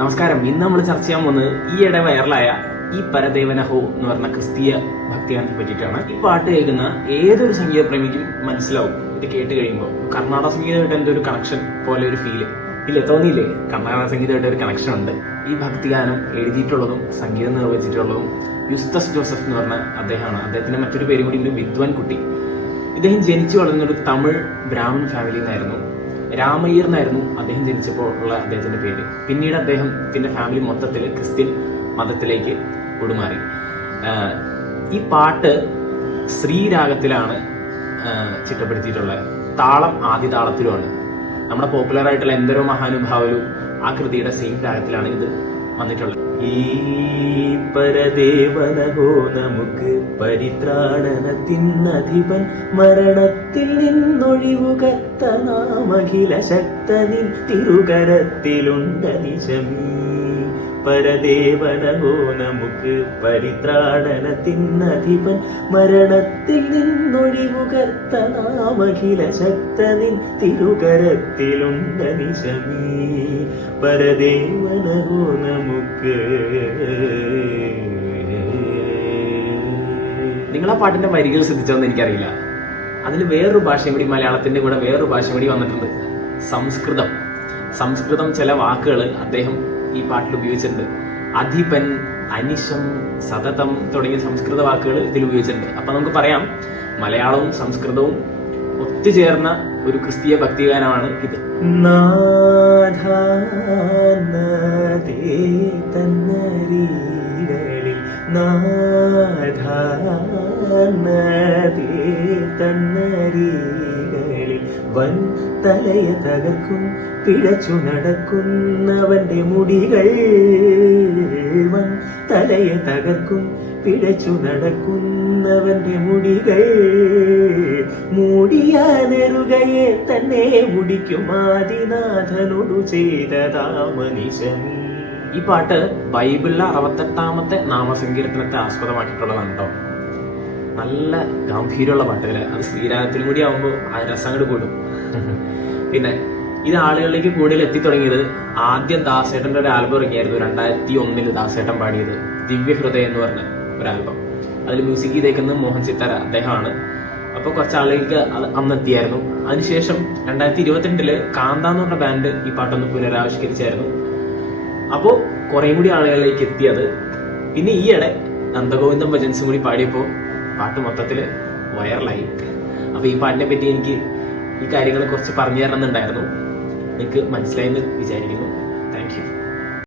നമസ്കാരം. ഇന്ന് നമ്മൾ ചർച്ച ചെയ്യാൻ പോകുന്നത് ഈയിടെ വൈറലായ ഈ പരദേവനഹോ എന്ന് പറഞ്ഞ ക്രിസ്തീയ ഭക്തിഗാനത്തെ പറ്റിയിട്ടാണ്. ഈ പാട്ട് കേൾക്കുന്ന ഏതൊരു സംഗീത പ്രേമിക്കും മനസ്സിലാവും ഇത് കേട്ട് കഴിയുമ്പോൾ. കർണാടക സംഗീതമായിട്ട് എന്തോ ഒരു കണക്ഷൻ പോലെ ഒരു ഫീല് ഇല്ലേ, തോന്നിയില്ലേ? കർണാടക സംഗീതമായിട്ട് ഒരു കണക്ഷൻ ഉണ്ട്. ഈ ഭക്തിഗാനം എഴുതിയിട്ടുള്ളതും സംഗീതം നിർവഹിച്ചിട്ടുള്ളതും യുസ്തസ് ജോസഫ് എന്ന് പറഞ്ഞ അദ്ദേഹമാണ്. അദ്ദേഹത്തിന്റെ മറ്റൊരു പേരും കൂടി ഉണ്ട്, വിദ്വാൻ കുട്ടി. ഇദ്ദേഹം ജനിച്ചു വളർന്നൊരു തമിഴ് ബ്രാഹ്മൺ ഫാമിലിയിൽ നിന്നായിരുന്നു. രാമയ്യർ എന്നായിരുന്നു അദ്ദേഹം ജനിച്ചപ്പോൾ ഉള്ള അദ്ദേഹത്തിന്റെ പേര്. പിന്നീട് അദ്ദേഹത്തിന്റെ ഫാമിലി മൊത്തത്തിൽ ക്രിസ്ത്യൻ മതത്തിലേക്ക് കൂടുമാറി. ഈ പാട്ട് ശ്രീരാഗത്തിലാണ് ചിട്ടപ്പെടുത്തിയിട്ടുള്ളത്. താളം ആദ്യ താളത്തിലുമാണ്. നമ്മുടെ പോപ്പുലർ ആയിട്ടുള്ള എന്തരോ മഹാനുഭാവലും ആ കൃതിയുടെ സെയിം രാഗത്തിലാണ് ഇത് വന്നിട്ടുള്ളത്. ഈ പരദേവനഹോ നമുക്ക് പരിത്രാണനത്തിനധിപൻ, മരണത്തിൽ നിന്നൊഴിവുകത്ത നാമഖില ശക്തനിൻ തിരുകരത്തിലുണ്ട് നിജമീ. പരദേവനഹോ നമുക്ക് പരിത്രാണനത്തിനധിപൻ, മരണത്തിൽ നിന്നൊഴിവുകത്ത നാമഖില ശക്തനിൻ തിരുകരത്തിലുണ്ട് നിജമീ. പരദേവനഹോ നമുക്ക്. നിങ്ങളാ പാട്ടിന്റെ വരികൾ ശ്രദ്ധിച്ചോന്ന് എനിക്കറിയില്ല. അതിൽ വേറൊരു ഭാഷയും കൂടി, മലയാളത്തിന്റെ കൂടെ വേറൊരു ഭാഷ കൂടി വന്നിട്ടുണ്ട്, സംസ്കൃതം. ചില വാക്കുകൾ അദ്ദേഹം ഈ പാട്ടിൽ ഉപയോഗിച്ചിട്ടുണ്ട്. അധിപൻ, അനിശം, സതതം തുടങ്ങിയ സംസ്കൃത വാക്കുകൾ ഇതിൽ ഉപയോഗിച്ചിട്ടുണ്ട്. അപ്പൊ നമുക്ക് പറയാം, മലയാളവും സംസ്കൃതവും ഒത്തുചേർന്ന ഒരു ക്രിസ്തീയ ഭക്തിഗാനമാണ് ഇത്. വൻ തലയ തകർക്കും പിഴച്ചു നടക്കുന്നവന്റെ മുടികൾ, വൻ തലയ തകർക്കും പിഴച്ചു നടക്കുന്നവന്റെ മുടികൾ, മൂടിയ നെറുകയെ തന്നെ മുടിക്കും ആദിനാഥനോടു ചെയ്തതാമനിശം. ഈ പാട്ട് ബൈബിളിലെ 68ാമത്തെ നാമസങ്കീർത്തനത്തെ ആസ്പദമാക്കിയിട്ടുള്ളതാണ് കേട്ടോ. നല്ല ഗാംഭീര്യമുള്ള പാട്ടുകള്. അത് ശ്രീരാഗത്തിലും കൂടി ആവുമ്പോൾ ആ രസം അങ്ങോട്ട് കൂടും. പിന്നെ ഇത് ആളുകളിലേക്ക് കൂടുതൽ എത്തിത്തുടങ്ങിയത് ആദ്യം ദാസേട്ടന്റെ ഒരു ആൽബം ഇറങ്ങിയായിരുന്നു 2001 ദാസേട്ടൻ പാടിയത്, ദിവ്യഹൃദയം എന്ന് പറഞ്ഞ ഒരു ആൽബം. അതിൽ മ്യൂസിക് ചെയ്തേക്കുന്നത് മോഹൻ സിത്താര, അദ്ദേഹമാണ്. അപ്പൊ കുറച്ച് ആളുകൾക്ക് അത് അന്ന് എത്തിയായിരുന്നു. അതിനുശേഷം 2022 കാന്ത എന്ന് പറഞ്ഞ ബാൻഡ് ഈ പാട്ടൊന്ന് പുനരാവിഷ്കരിച്ചായിരുന്നു. അപ്പോൾ കുറേയും കൂടി ആളുകളിലേക്ക് എത്തിയത്. പിന്നെ ഈയിടെ നന്ദഗോവിന്ദം ഭജൻസും കൂടി പാടിയപ്പോൾ പാട്ട് മൊത്തത്തിൽ വൈറലായി. അപ്പൊ ഈ പാട്ടിനെ പറ്റി എനിക്ക് ഈ കാര്യങ്ങളെ കുറിച്ച് പറഞ്ഞു തരണമെന്നുണ്ടായിരുന്നു. നിങ്ങൾക്ക് മനസ്സിലായെന്ന് വിചാരിക്കുന്നു.